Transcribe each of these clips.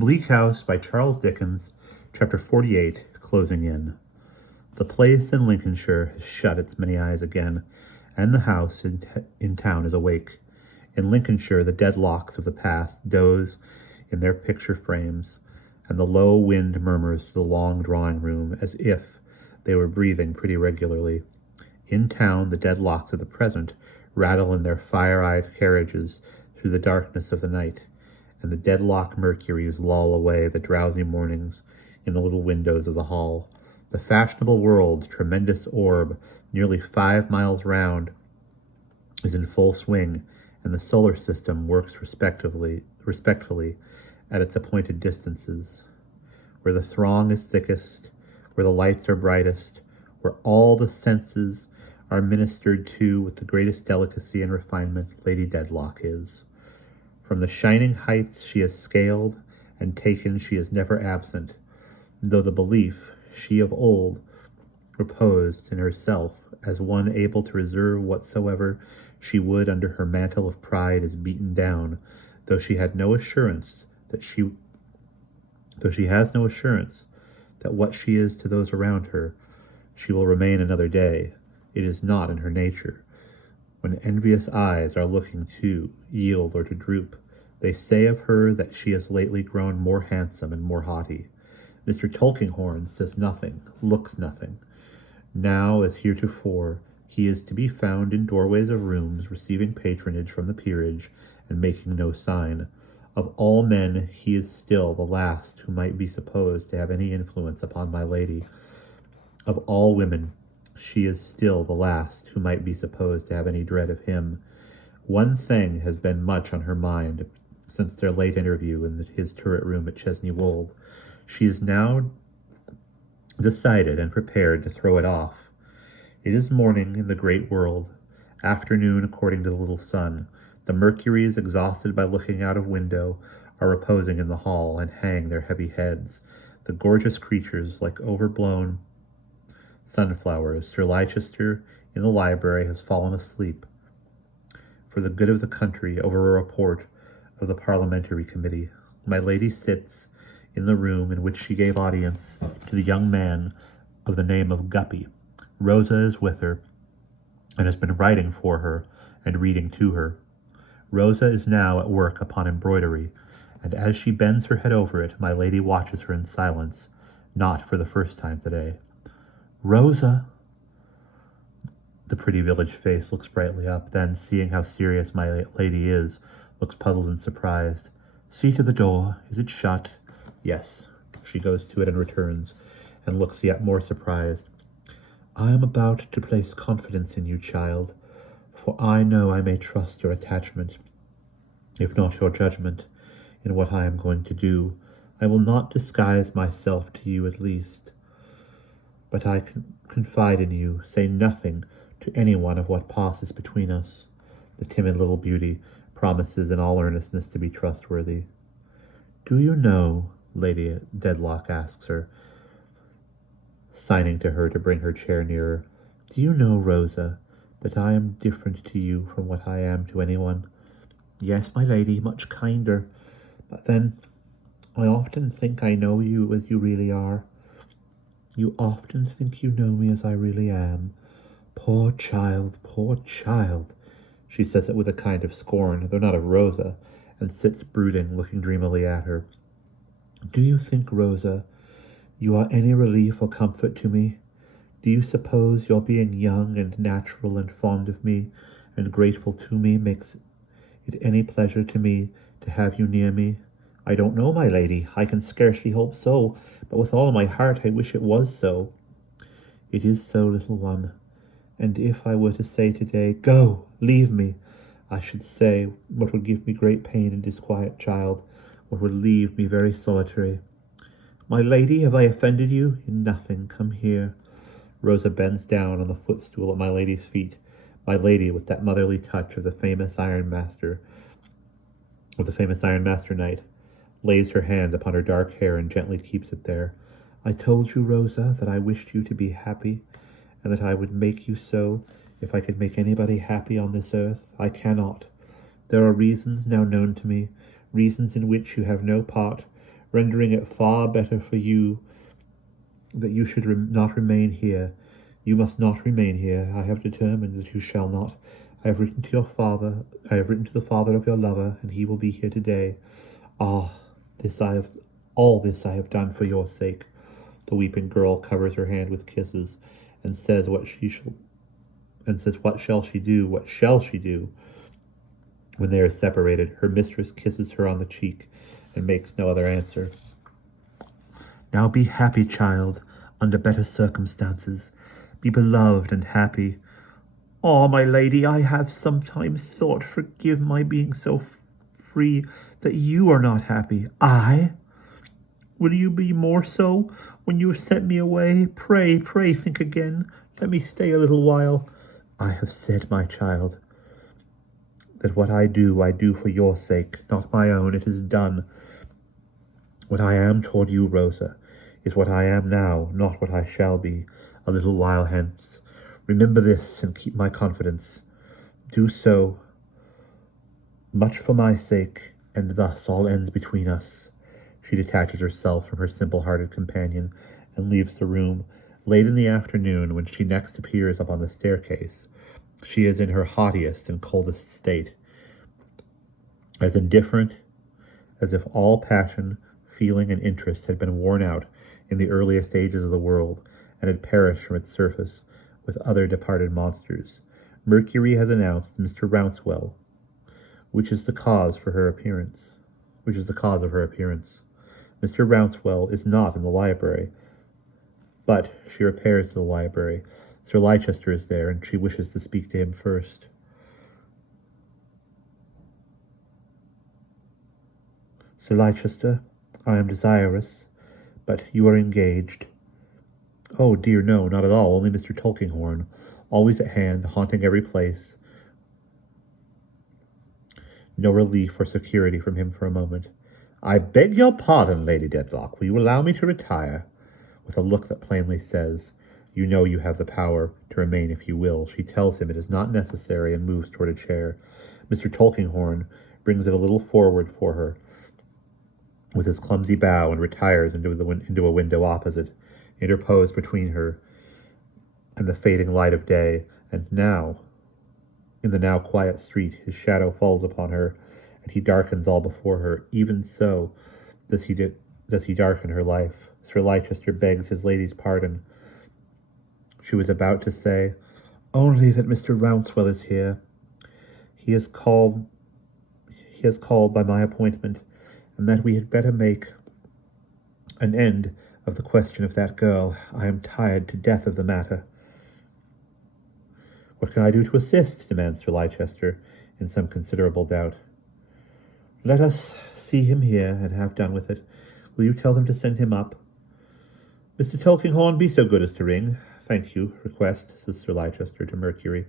Bleak House by Charles Dickens, Chapter 48, Closing In. The place in Lincolnshire has shut its many eyes again, and the house in town is awake. In Lincolnshire the dead locks of the past doze in their picture frames, and the low wind murmurs through the long drawing-room as if they were breathing pretty regularly. In town the dead locks of the present rattle in their fire-eyed carriages through the darkness of the night, and the deadlock mercuries lull away the drowsy mornings in the little windows of the hall. The fashionable world's tremendous orb, nearly 5 miles round, is in full swing, and the solar system works respectfully at its appointed distances. Where the throng is thickest, where the lights are brightest, where all the senses are ministered to with the greatest delicacy and refinement, Lady Dedlock is. From the shining heights she has scaled and taken she is never absent, though the belief she of old reposed in herself as one able to reserve whatsoever she would under her mantle of pride is beaten down, though she has no assurance that what she is to those around her, she will remain another day. It is not in her nature. When envious eyes are looking to yield or to droop, they say of her that she has lately grown more handsome and more haughty. Mr. Tulkinghorn says nothing, looks nothing. Now, as heretofore, he is to be found in doorways of rooms, receiving patronage from the peerage, and making no sign. Of all men, he is still the last who might be supposed to have any influence upon my lady. Of all women, she is still the last who might be supposed to have any dread of him. One thing has been much on her mind since their late interview in his turret room at Chesney Wold. She is now decided and prepared to throw it off. It is morning in the great world, afternoon according to the little sun. The Mercuries, exhausted by looking out of window, are reposing in the hall and hang their heavy heads. The gorgeous creatures, like overblown sunflowers. Sir Leicester in the library has fallen asleep for the good of the country over a report of the parliamentary committee. My lady sits in the room in which she gave audience to the young man of the name of Guppy. Rosa is with her and has been writing for her and reading to her. Rosa is now at work upon embroidery, and as she bends her head over it, my lady watches her in silence, not for the first time today. Rosa! The pretty village face looks brightly up, then, seeing how serious my lady is, looks puzzled and surprised. See to the door. Is it shut? Yes. She goes to it and returns, and looks yet more surprised. I am about to place confidence in you, child, for I know I may trust your attachment, if not your judgment, in what I am going to do. I will not disguise myself to you at least, but I confide in you. Say nothing to anyone of what passes between us. The timid little beauty promises in all earnestness to be trustworthy. Do you know, Lady Dedlock asks her, signing to her to bring her chair nearer, do you know, Rosa, that I am different to you from what I am to anyone? Yes, my lady, much kinder. But then, I often think I know you as you really are. You often think you know me as I really am. Poor child, she says it with a kind of scorn, though not of Rosa, and sits brooding, looking dreamily at her. Do you think, Rosa, you are any relief or comfort to me? Do you suppose your being young and natural and fond of me and grateful to me makes it any pleasure to me to have you near me? I don't know, my lady. I can scarcely hope so, but with all my heart I wish it was so. It is so, little one. And if I were to say today, go, leave me, I should say what would give me great pain and disquiet, child, what would leave me very solitary. My lady, have I offended you? In nothing. Come here. Rosa bends down on the footstool at my lady's feet. My lady, with that motherly touch of the famous ironmaster knight, lays her hand upon her dark hair and gently keeps it there. I told you, Rosa, that I wished you to be happy, and that I would make you so if I could make anybody happy on this earth. I cannot. There are reasons now known to me, reasons in which you have no part, rendering it far better for you that you should not remain here. You must not remain here. I have determined that you shall not. I have written to the father of your lover, and he will be here today. Ah, all this I have done for your sake. The weeping girl covers her hand with kisses, and says, what shall she do? What shall she do? When they are separated, her mistress kisses her on the cheek, and makes no other answer. Now be happy, child, under better circumstances. Be beloved and happy. Ah, my lady, I have sometimes thought, forgive my being so free, that you are not happy. I? Will you be more so when you have sent me away? Pray, pray, think again. Let me stay a little while. I have said, my child, that what I do for your sake, not my own. It is done. What I am toward you, Rosa, is what I am now, not what I shall be a little while hence. Remember this, and keep my confidence. Do so, much for my sake, and thus all ends between us. She detaches herself from her simple-hearted companion, and leaves the room. Late in the afternoon, when she next appears upon the staircase, she is in her haughtiest and coldest state, as indifferent as if all passion, feeling, and interest had been worn out in the earliest ages of the world, and had perished from its surface with other departed monsters. Mercury has announced Mr. Rouncewell, which is the cause of her appearance. Mr. Rouncewell is not in the library, but she repairs to the library. Sir Leicester is there, and she wishes to speak to him first. Sir Leicester, I am desirous, but you are engaged. Oh, dear, no, not at all. Only Mr. Tulkinghorn, always at hand, haunting every place. No relief or security from him for a moment. I beg your pardon, Lady Dedlock. Will you allow me to retire? With a look that plainly says, you know you have the power to remain if you will. She tells him it is not necessary, and moves toward a chair. Mr. Tulkinghorn brings it a little forward for her with his clumsy bow, and retires into a window opposite, interposed between her and the fading light of day. And now, in the now quiet street, his shadow falls upon her, and he darkens all before her. Even so does he darken her life. Sir Leicester begs his lady's pardon. She was about to say, only that Mr. Rouncewell is here. He has called by my appointment, and that we had better make an end of the question of that girl. I am tired to death of the matter. What can I do to assist? Demands Sir Leicester, in some considerable doubt. Let us see him here, and have done with it. Will you tell them to send him up? Mr. Tulkinghorn, be so good as to ring. Thank you. Request, says Sir Leicester to Mercury,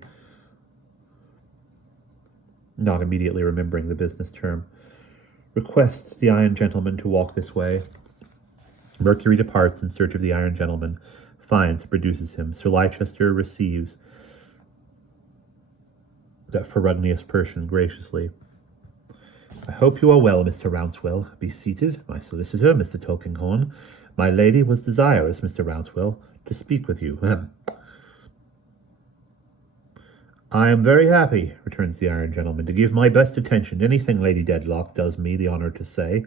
not immediately remembering the business term. Request the Iron Gentleman to walk this way. Mercury departs in search of the Iron Gentleman, finds and produces him. Sir Leicester receives that ferruginous person graciously. I hope you are well, Mr. Rouncewell. Be seated. My solicitor, Mr. Tulkinghorn. My lady was desirous, Mr. Rouncewell, to speak with you. I am very happy, returns the Iron Gentleman, to give my best attention to anything Lady Dedlock does me the honour to say.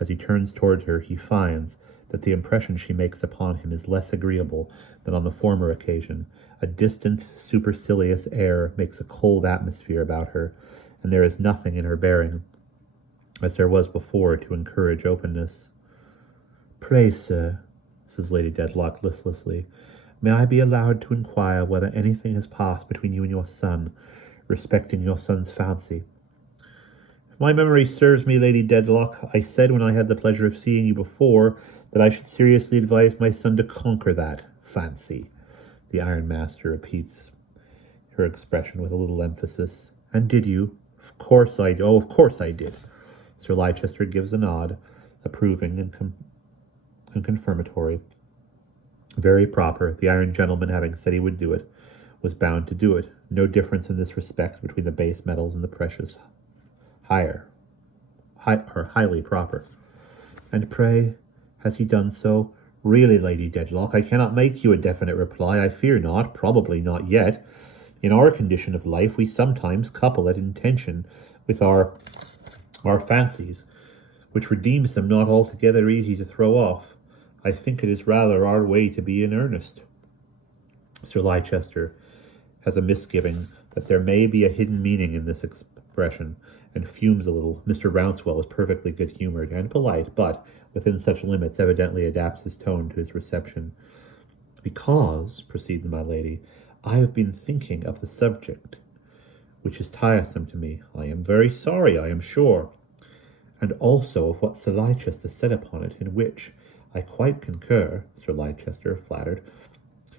As he turns towards her, he finds that the impression she makes upon him is less agreeable than on the former occasion. A distant, supercilious air makes a cold atmosphere about her, and there is nothing in her bearing, as there was before, to encourage openness. Pray, sir, says Lady Dedlock listlessly, may I be allowed to inquire whether anything has passed between you and your son, respecting your son's fancy? If my memory serves me, Lady Dedlock, I said when I had the pleasure of seeing you before that I should seriously advise my son to conquer that fancy. The Iron Master repeats her expression with a little emphasis. And did you? Of course I did. Oh, of course I did. Sir Leicester gives a nod, approving and confirmatory. Very proper. The Iron Gentleman, having said he would do it, was bound to do it. No difference in this respect between the base metals and the precious. Highly proper. And pray, has he done so? Really, Lady Dedlock, I cannot make you a definite reply. I fear not, probably not yet. In our condition of life, we sometimes couple it in tension with our fancies, which redeems them not altogether easy to throw off. I think it is rather our way to be in earnest. Sir Leicester has a misgiving that there may be a hidden meaning in this expression, and fumes a little. Mr. Rouncewell is perfectly good-humoured and polite, but, within such limits, evidently adapts his tone to his reception. Because, proceeds my lady, I have been thinking of the subject, which is tiresome to me. I am very sorry, I am sure, and also of what Sir Leicester said upon it, in which I quite concur, Sir Leicester flattered.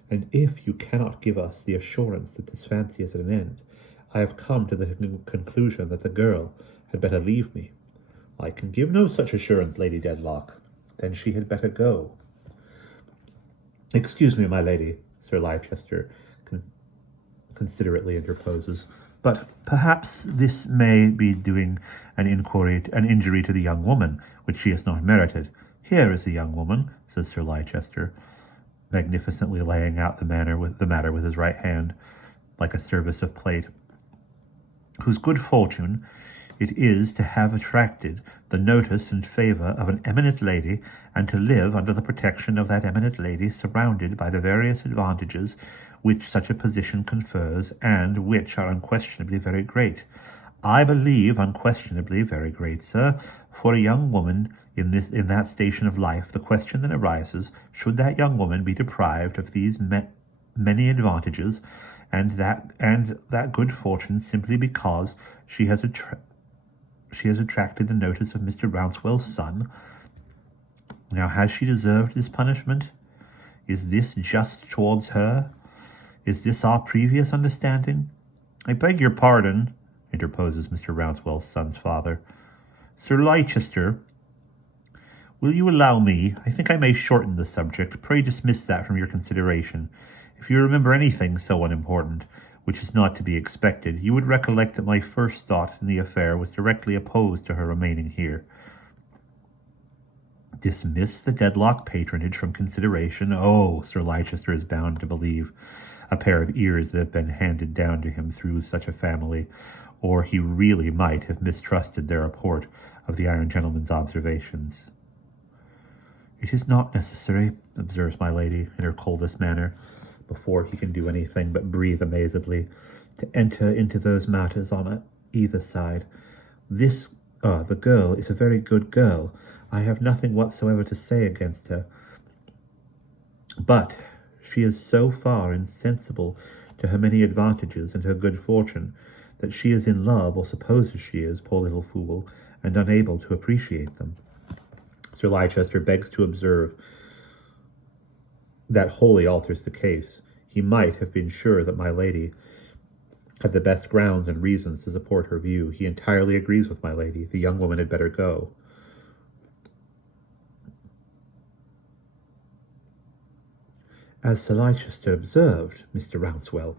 And if you cannot give us the assurance that this fancy is at an end, I have come to the conclusion that the girl had better leave me. I can give no such assurance, Lady Dedlock. Then she had better go. Excuse me, my lady, Sir Leicester considerately interposes, but perhaps this may be doing an injury to the young woman, which she has not merited. Here is a young woman, says Sir Leicester, magnificently laying out the matter with his right hand, like a service of plate, whose good fortune it is to have attracted the notice and favour of an eminent lady, and to live under the protection of that eminent lady, surrounded by the various advantages which such a position confers, and which are unquestionably very great. I believe unquestionably very great, sir. For a young woman in that station of life, the question then arises, should that young woman be deprived of these many advantages, and that good fortune, simply because she has attracted the notice of Mr. Rouncewell's son? Now, has she deserved this punishment? Is this just towards her? Is this our previous understanding? I beg your pardon, interposes Mr. Rouncewell's son's father. Sir Leicester, will you allow me? I think I may shorten the subject. Pray dismiss that from your consideration. If you remember anything so unimportant, which is not to be expected, you would recollect that my first thought in the affair was directly opposed to her remaining here. Dismiss the Dedlock patronage from consideration? Oh, Sir Leicester is bound to believe a pair of ears that have been handed down to him through such a family, or he really might have mistrusted their report of the Iron Gentleman's observations. It is not necessary, observes my lady in her coldest manner, before he can do anything but breathe amazedly, to enter into those matters on either side. The girl is a very good girl. I have nothing whatsoever to say against her. But she is so far insensible to her many advantages and her good fortune, that she is in love, or supposes she is, poor little fool, and unable to appreciate them. Sir Leicester begs to observe that wholly alters the case. He might have been sure that my lady had the best grounds and reasons to support her view. He entirely agrees with my lady. The young woman had better go. As Sir Leicester observed, Mr. Rouncewell,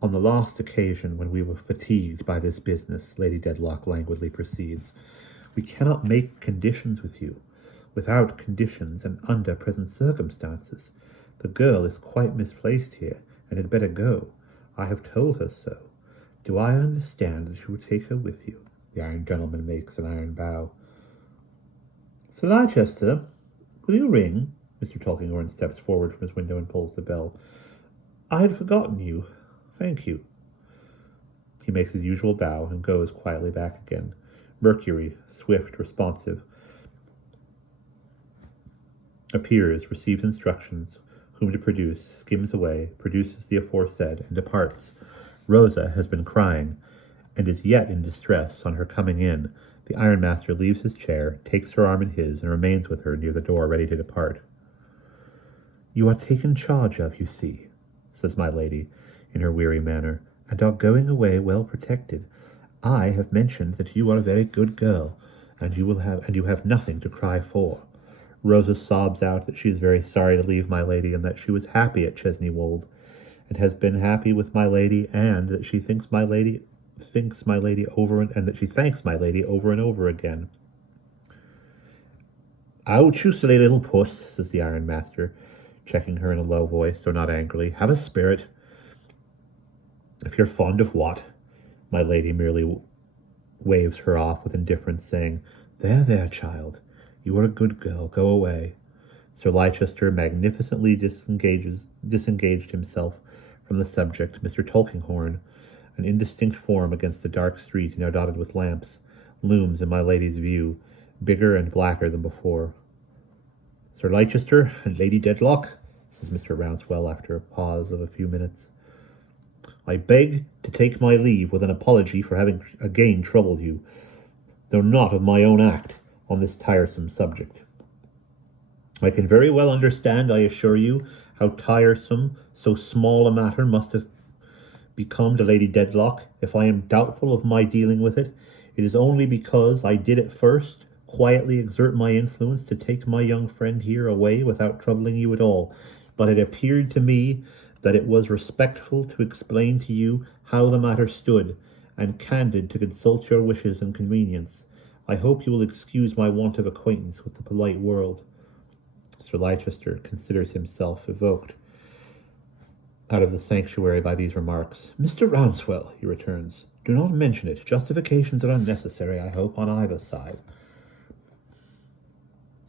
on the last occasion when we were fatigued by this business, Lady Dedlock languidly proceeds, we cannot make conditions with you, without conditions and under present circumstances. The girl is quite misplaced here, and had better go. I have told her so. Do I understand that you will take her with you? The Iron Gentleman makes an iron bow. Sir Leicester, will you ring? Mr. Tulkinghorn steps forward from his window and pulls the bell. I had forgotten you. Thank you. He makes his usual bow and goes quietly back again. Mercury, swift, responsive, appears, receives instructions, whom to produce, skims away, produces the aforesaid, and departs. Rosa has been crying, and is yet in distress. On her coming in, the ironmaster leaves his chair, takes her arm in his, and remains with her near the door, ready to depart. You are taken charge of, you see, says my lady, in her weary manner, and are going away well protected. I have mentioned that you are a very good girl, and you have nothing to cry for. Rosa sobs out that she is very sorry to leave my lady, and that she was happy at Chesney Wold, and has been happy with my lady, and that she thanks my lady over and over again. Out, you silly little puss, says the ironmaster, checking her in a low voice, though not angrily. Have a spirit. If you're fond of what? My lady merely waves her off with indifference, saying, There, there, child. You are a good girl. Go away. Sir Leicester magnificently disengaged himself from the subject. Mr. Tulkinghorn, an indistinct form against the dark street now dotted with lamps, looms in my lady's view, bigger and blacker than before. Sir Leicester and Lady Dedlock, says Mr. Rouncewell after a pause of a few minutes, I beg to take my leave with an apology for having again troubled you, though not of my own act, on this tiresome subject. I can very well understand, I assure you, how tiresome so small a matter must have become to Lady Dedlock. If I am doubtful of my dealing with it, it is only because I did at first quietly exert my influence to take my young friend here away without troubling you at all. But it appeared to me that it was respectful to explain to you how the matter stood, and candid to consult your wishes and convenience. I hope you will excuse my want of acquaintance with the polite world. Sir Leicester considers himself evoked out of the sanctuary by these remarks. Mr. Rouncewell, he returns, do not mention it. Justifications are unnecessary, I hope, on either side.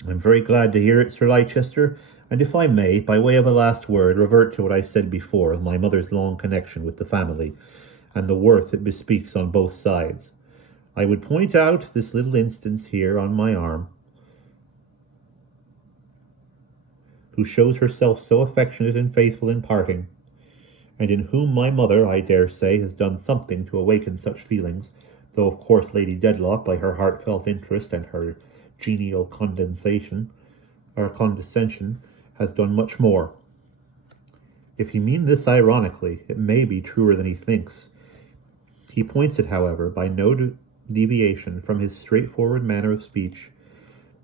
I'm very glad to hear it, Sir Leicester, and if I may, by way of a last word, revert to what I said before of my mother's long connection with the family, and the worth it bespeaks on both sides. I would point out this little instance here on my arm, who shows herself so affectionate and faithful in parting, and in whom my mother, I dare say, has done something to awaken such feelings, though of course Lady Dedlock, by her heartfelt interest and her genial condescension, has done much more. If you mean this ironically, it may be truer than he thinks. He points it, however, by no deviation from his straightforward manner of speech,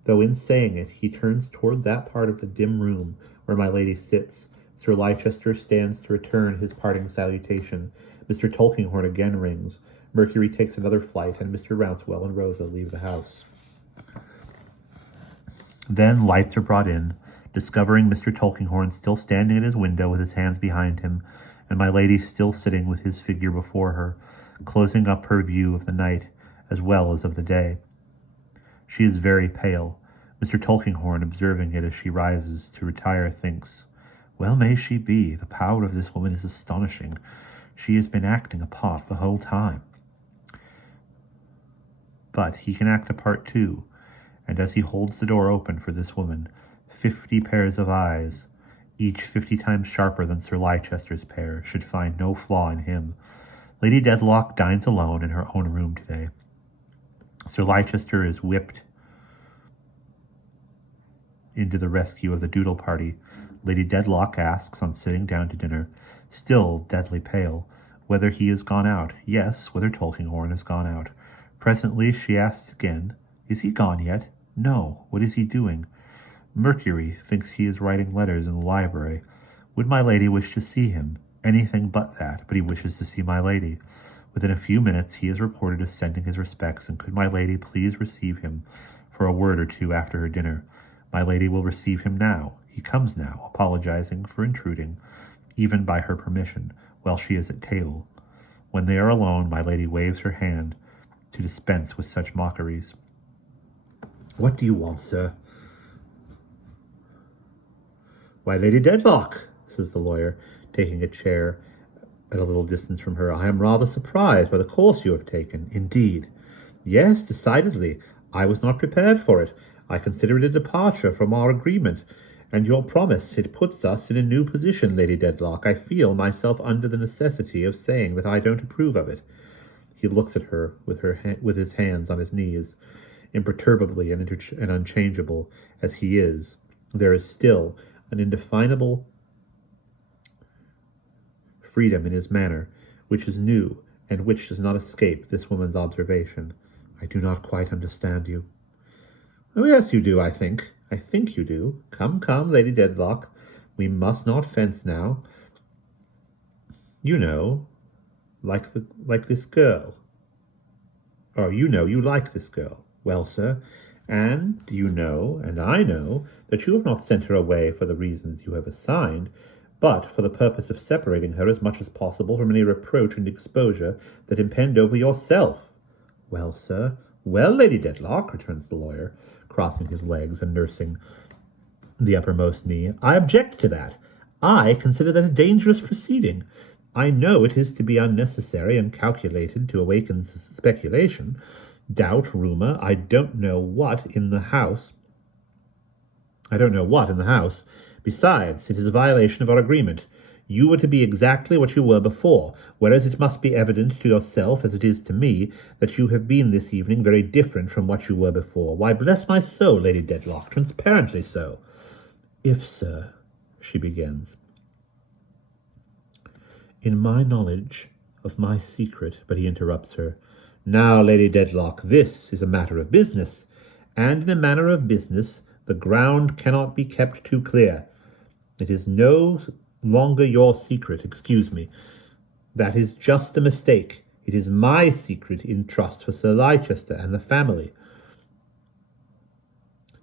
though in saying it he turns toward that part of the dim room where my lady sits. Sir Leicester stands to return his parting salutation. Mr. Tulkinghorn again rings. Mercury takes another flight, and Mr. Rouncewell and Rosa leave the house. Then lights are brought in, discovering Mr. Tulkinghorn still standing at his window with his hands behind him, and my lady still sitting with his figure before her, closing up her view of the night as well as of the day. She is very pale. Mr. Tulkinghorn, observing it as she rises to retire, thinks, Well may she be. The power of this woman is astonishing. She has been acting a part the whole time. But he can act a part too, and as he holds the door open for this woman, 50 pairs of eyes, each 50 times sharper than Sir Leicester's pair, should find no flaw in him. Lady Dedlock dines alone in her own room today. Sir Leicester is whipped into the rescue of the Doodle party. Lady Dedlock asks, on sitting down to dinner, still deadly pale, whether he has gone out. Yes, whether Tulkinghorn has gone out. Presently she asks again, Is he gone yet? No. What is he doing? Mercury thinks he is writing letters in the library. Would my lady wish to see him? Anything but that, but he wishes to see my lady. Within a few minutes he is reported as sending his respects, and could my lady please receive him for a word or two after her dinner. My lady will receive him now. He comes now, apologizing for intruding, even by her permission, while she is at table. When they are alone, my lady waves her hand to dispense with such mockeries. What do you want, sir? Why, Lady Dedlock, says the lawyer, taking a chair at a little distance from her. I am rather surprised by the course you have taken. Indeed. Yes, decidedly. I was not prepared for it. I consider it a departure from our agreement and your promise. It puts us in a new position, Lady Dedlock. I feel myself under the necessity of saying that I don't approve of it. He looks at her with his hands on his knees, imperturbably and unchangeable as he is. There is still an indefinable freedom in his manner, which is new, and which does not escape this woman's observation. I do not quite understand you. Oh, yes, you do, I think. I think you do. Come, Lady Dedlock. We must not fence now. You know, like this girl. Oh, you know you like this girl. Well, sir, And you know, and I know, that you have not sent her away for the reasons you have assigned, but for the purpose of separating her as much as possible from any reproach and exposure that impend over yourself. Well, sir, well, Lady Dedlock, returns the lawyer, crossing his legs and nursing the uppermost knee, I object to that. I consider that a dangerous proceeding. I know it is to be unnecessary and calculated to awaken speculation, doubt, rumor, I don't know what in the house. Besides, it is a violation of our agreement. You were to be exactly what you were before, whereas it must be evident to yourself, as it is to me, that you have been this evening very different from what you were before. Why, bless my soul, Lady Dedlock, transparently so. If, sir, she begins, in my knowledge of my secret, but he interrupts her. Now, Lady Dedlock, this is a matter of business, and in a matter of business the ground cannot be kept too clear. It is no longer your secret, excuse me. That is just a mistake. It is my secret in trust for Sir Leicester and the family.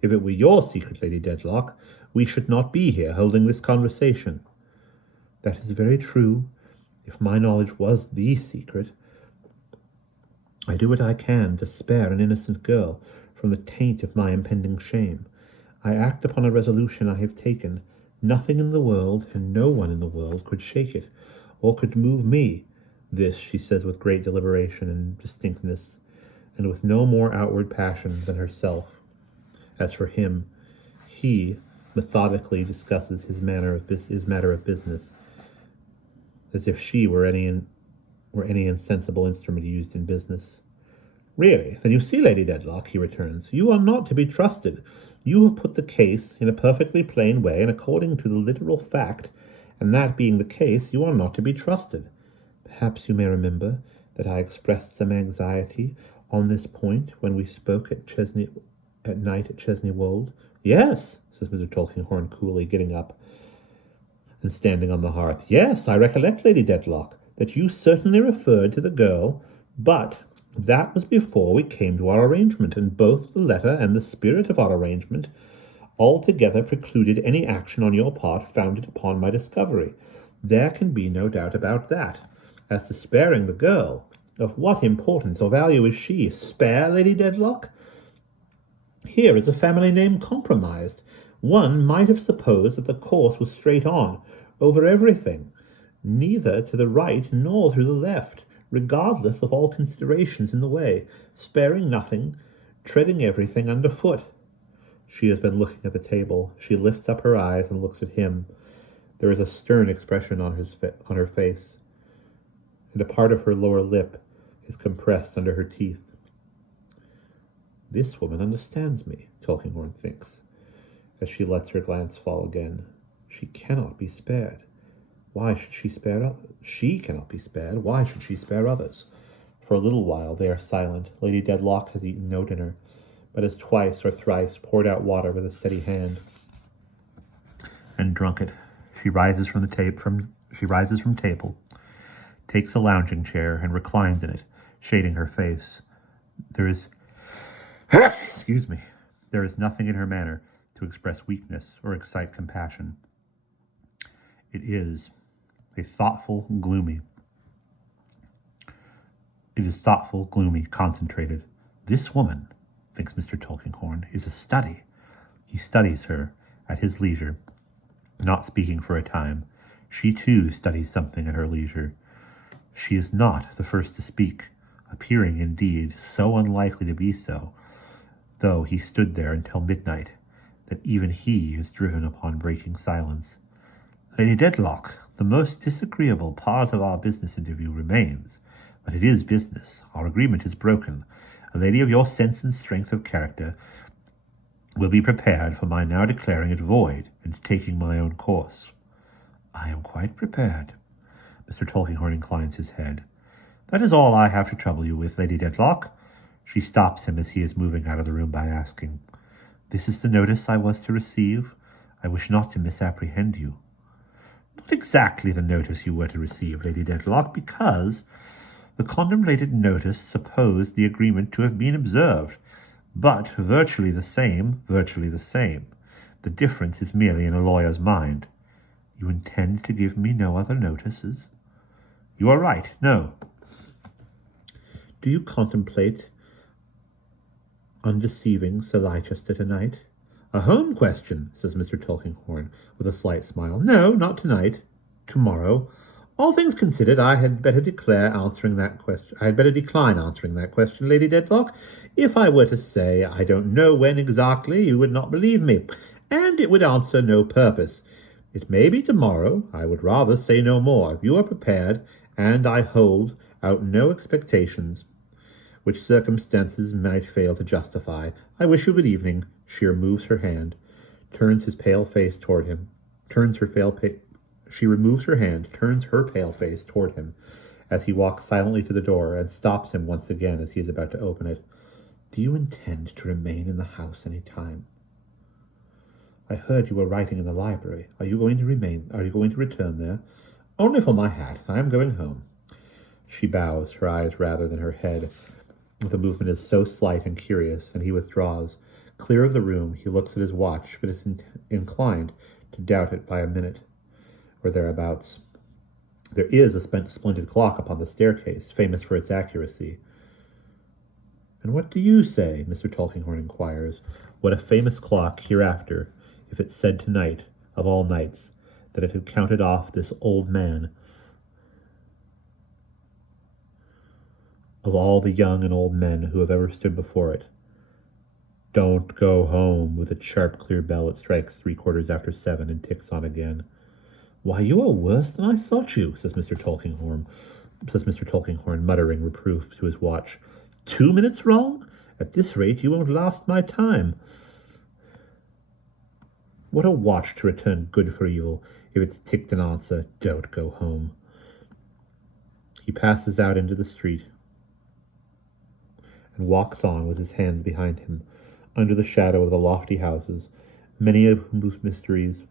If it were your secret, Lady Dedlock, we should not be here holding this conversation. That is very true. If my knowledge was the secret, I do what I can to spare an innocent girl from the taint of my impending shame. I act upon a resolution I have taken. Nothing in the world and no one in the world could shake it, or could move me. This she says with great deliberation and distinctness, and with no more outward passion than herself. As for him, he methodically discusses his matter of business, as if she were any insensible instrument used in business. Really, then you see, Lady Dedlock, he returns, you are not to be trusted. You have put the case in a perfectly plain way and according to the literal fact, and that being the case, you are not to be trusted. Perhaps you may remember that I expressed some anxiety on this point when we spoke at night at Chesney Wold. Yes, says Mr. Tulkinghorn coolly, getting up and standing on the hearth. Yes, I recollect, Lady Dedlock, that you certainly referred to the girl, but that was before we came to our arrangement, and both the letter and the spirit of our arrangement altogether precluded any action on your part founded upon my discovery. There can be no doubt about that. As to sparing the girl, of what importance or value is she? Spare, Lady Dedlock? Here is a family name compromised. One might have supposed that the course was straight on, over everything, neither to the right nor to the left, regardless of all considerations in the way, sparing nothing, treading everything underfoot. She has been looking at the table. She lifts up her eyes and looks at him. There is a stern expression on her face, and a part of her lower lip is compressed under her teeth. This woman understands me, Tulkinghorn thinks, as she lets her glance fall again. She cannot be spared. Why should she spare others? She cannot be spared. Why should she spare others? For a little while they are silent. Lady Dedlock has eaten no dinner, but has twice or thrice poured out water with a steady hand and drunk it. She rises from table, takes a lounging chair, and reclines in it, shading her face. There is there is nothing in her manner to express weakness or excite compassion. It is thoughtful, gloomy, concentrated. This woman, thinks Mr. Tulkinghorn, is a study. He studies her at his leisure, not speaking for a time. She too studies something at her leisure. She is not the first to speak, appearing indeed so unlikely to be so, though he stood there until midnight, that even he is driven upon breaking silence. Lady Dedlock, the most disagreeable part of our business interview remains, but it is business. Our agreement is broken. A lady of your sense and strength of character will be prepared for my now declaring it void and taking my own course. I am quite prepared. Mr. Tulkinghorn inclines his head. That is all I have to trouble you with, Lady Dedlock. She stops him as he is moving out of the room by asking, This is the notice I was to receive? I wish not to misapprehend you. Not exactly the notice you were to receive, Lady Dedlock, because the contemplated notice supposed the agreement to have been observed. But virtually the same, virtually the same. The difference is merely in a lawyer's mind. You intend to give me no other notices? You are right, no. Do you contemplate undeceiving Sir Leicester tonight? A home question, says Mr. Tulkinghorn, with a slight smile. No, not tonight. Tomorrow. All things considered, I had better decline answering that question, Lady Dedlock. If I were to say I don't know when exactly, you would not believe me, and it would answer no purpose. It may be tomorrow. I would rather say no more. You are prepared, and I hold out no expectations which circumstances might fail to justify. I wish you good evening. She removes her hand, turns his pale face toward him, She removes her hand, turns her pale face toward him as he walks silently to the door, and stops him once again as he is about to open it. Do you intend to remain in the house any time? I heard you were writing in the library. Are you going to return there? Only for my hat. I am going home. She bows, her eyes rather than her head. The movement is so slight and curious, and he withdraws. Clear of the room, he looks at his watch, but is inclined to doubt it by a minute or thereabouts. There is a splendid clock upon the staircase, famous for its accuracy. And what do you say? Mr. Tulkinghorn inquires. What a famous clock hereafter, if it said tonight, of all nights, that it had counted off this old man, of all the young and old men who have ever stood before it. Don't go home. With a sharp, clear bell, it strikes 7:75 and ticks on again. Why, you are worse than I thought you, says Mr. Tulkinghorn, muttering reproof to his watch. 2 minutes wrong? At this rate, you won't last my time. What a watch to return good for evil, if it's ticked an answer, don't go home. He passes out into the street and walks on with his hands behind him, under the shadow of the lofty houses, many of whose mysteries,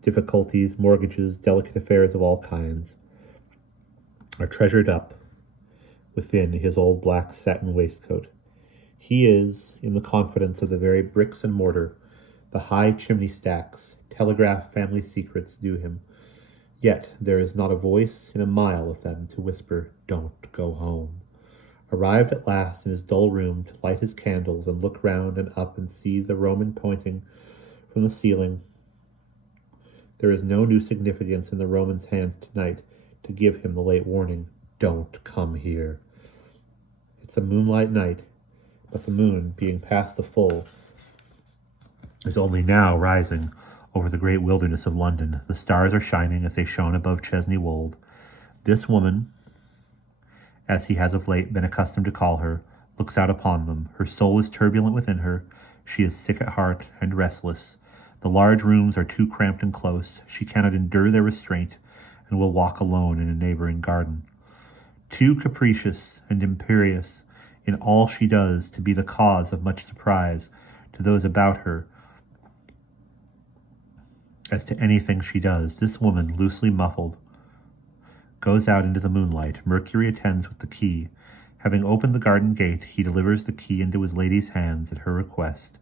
difficulties, mortgages, delicate affairs of all kinds, are treasured up within his old black satin waistcoat. He is, in the confidence of the very bricks and mortar, the high chimney stacks, telegraph family secrets due him. Yet there is not a voice in a mile of them to whisper, don't go home. Arrived at last in his dull room to light his candles and look round and up and see the Roman pointing from the ceiling, there is no new significance in the Roman's hand tonight to give him the late warning, don't come here. It's a moonlight night, but the moon, being past the full, is only now rising over the great wilderness of London. The stars are shining as they shone above Chesney Wold. This woman, as he has of late been accustomed to call her, looks out upon them. Her soul is turbulent within her. She is sick at heart and restless. The large rooms are too cramped and close. She cannot endure their restraint, and will walk alone in a neighboring garden. Too capricious and imperious in all she does to be the cause of much surprise to those about her as to anything she does, this woman, loosely muffled, goes out into the moonlight. Mercury attends with the key. Having opened the garden gate, he delivers the key into his lady's hands at her request,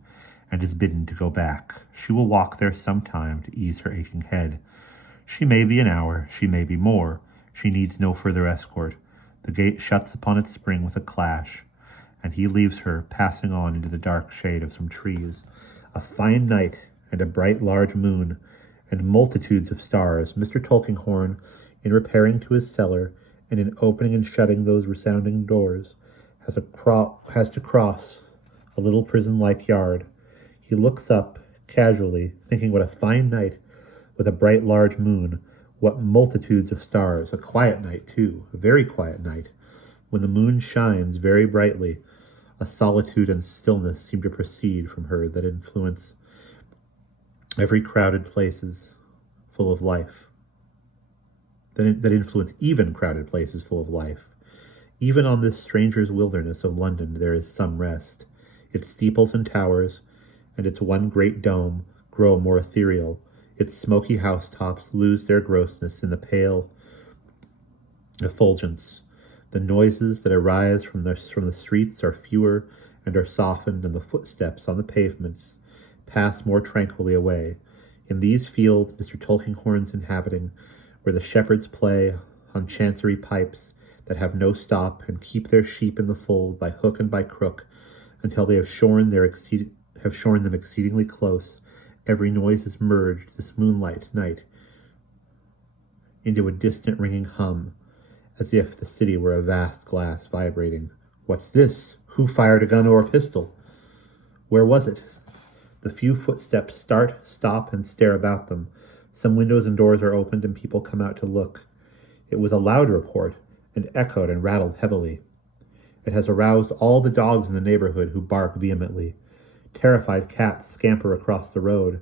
and is bidden to go back. She will walk there some time to ease her aching head. She may be an hour, she may be more. She needs no further escort. The gate shuts upon its spring with a clash, and he leaves her, passing on into the dark shade of some trees. A fine night, and a bright large moon, and multitudes of stars. Mr. Tulkinghorn, in repairing to his cellar, and in opening and shutting those resounding doors, has to cross a little prison-like yard. He looks up, casually, thinking what a fine night, with a bright large moon, what multitudes of stars. A quiet night, too, a very quiet night. When the moon shines very brightly, a solitude and stillness seem to proceed from her that influence every crowded places full of life, that influence even crowded places full of life. Even on this stranger's wilderness of London there is some rest. Its steeples and towers, and its one great dome, grow more ethereal. Its smoky housetops lose their grossness in the pale effulgence. The noises that arise from the streets are fewer and are softened, and the footsteps on the pavements pass more tranquilly away. In these fields Mr. Tulkinghorn's inhabiting, where the shepherds play on chancery pipes that have no stop, and keep their sheep in the fold by hook and by crook, until they have shorn them exceedingly close. Every noise is merged this moonlight night into a distant ringing hum, as if the city were a vast glass vibrating. What's this? Who fired a gun or a pistol? Where was it? The few footsteps start, stop, and stare about them. Some windows and doors are opened, and people come out to look. It was a loud report, and echoed and rattled heavily. It has aroused all the dogs in the neighborhood, who bark vehemently. Terrified cats scamper across the road.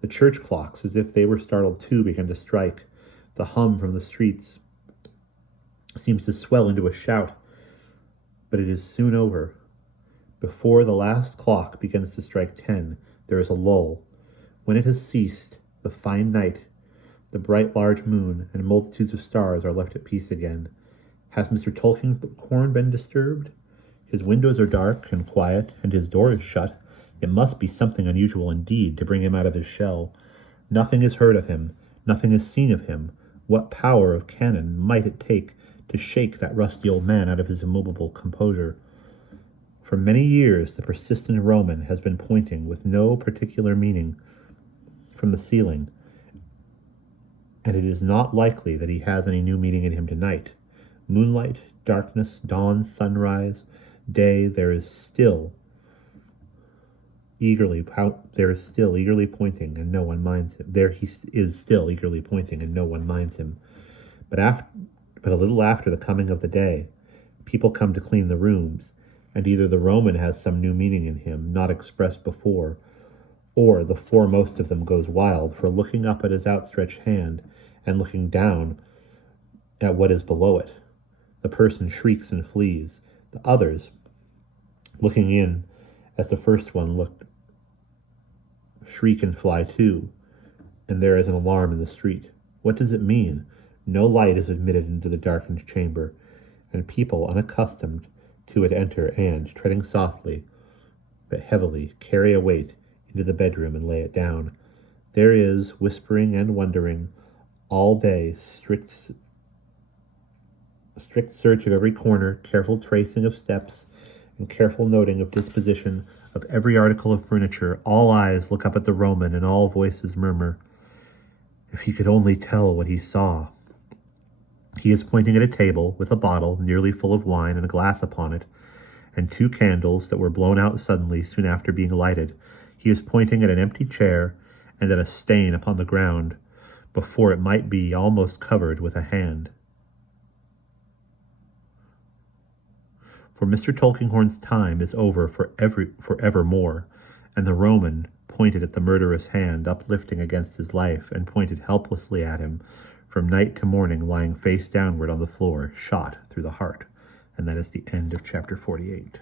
The church clocks, as if they were startled too, begin to strike. The hum from the streets seems to swell into a shout, but it is soon over. Before the last clock begins to strike 10, there is a lull. When it has ceased, the fine night, the bright large moon, and multitudes of stars are left at peace again. Has Mr. Tulkinghorn been disturbed? His windows are dark and quiet, and his door is shut. It must be something unusual indeed to bring him out of his shell. Nothing is heard of him, nothing is seen of him. What power of cannon might it take to shake that rusty old man out of his immovable composure? For many years the persistent Roman has been pointing, with no particular meaning, from the ceiling, and it is not likely that he has any new meaning in him tonight. Moonlight, darkness, dawn, sunrise, day, there is still eagerly pointing, and no one minds him. There he is still eagerly pointing, and no one minds him. But a little after the coming of the day, people come to clean the rooms, and either the Roman has some new meaning in him, not expressed before, or the foremost of them goes wild, for looking up at his outstretched hand, and looking down at what is below it, the person shrieks and flees. The others, looking in as the first one looked, shriek and fly too, and there is an alarm in the street. What does it mean? No light is admitted into the darkened chamber, and people unaccustomed to it enter, and, treading softly but heavily, carry a weight into the bedroom and lay it down. There is, whispering and wondering, all day, strict search of every corner, careful tracing of steps, and careful noting of disposition of every article of furniture. All eyes look up at the Roman, and all voices murmur, if he could only tell what he saw. He is pointing at a table with a bottle nearly full of wine and a glass upon it, and 2 candles that were blown out suddenly soon after being lighted. He is pointing at an empty chair and at a stain upon the ground, before it might be almost covered with a hand. For Mr. Tulkinghorn's time is over for evermore, and the Roman pointed at the murderous hand uplifting against his life, and pointed helplessly at him from night to morning, lying face downward on the floor, shot through the heart. And that is the end of chapter 48.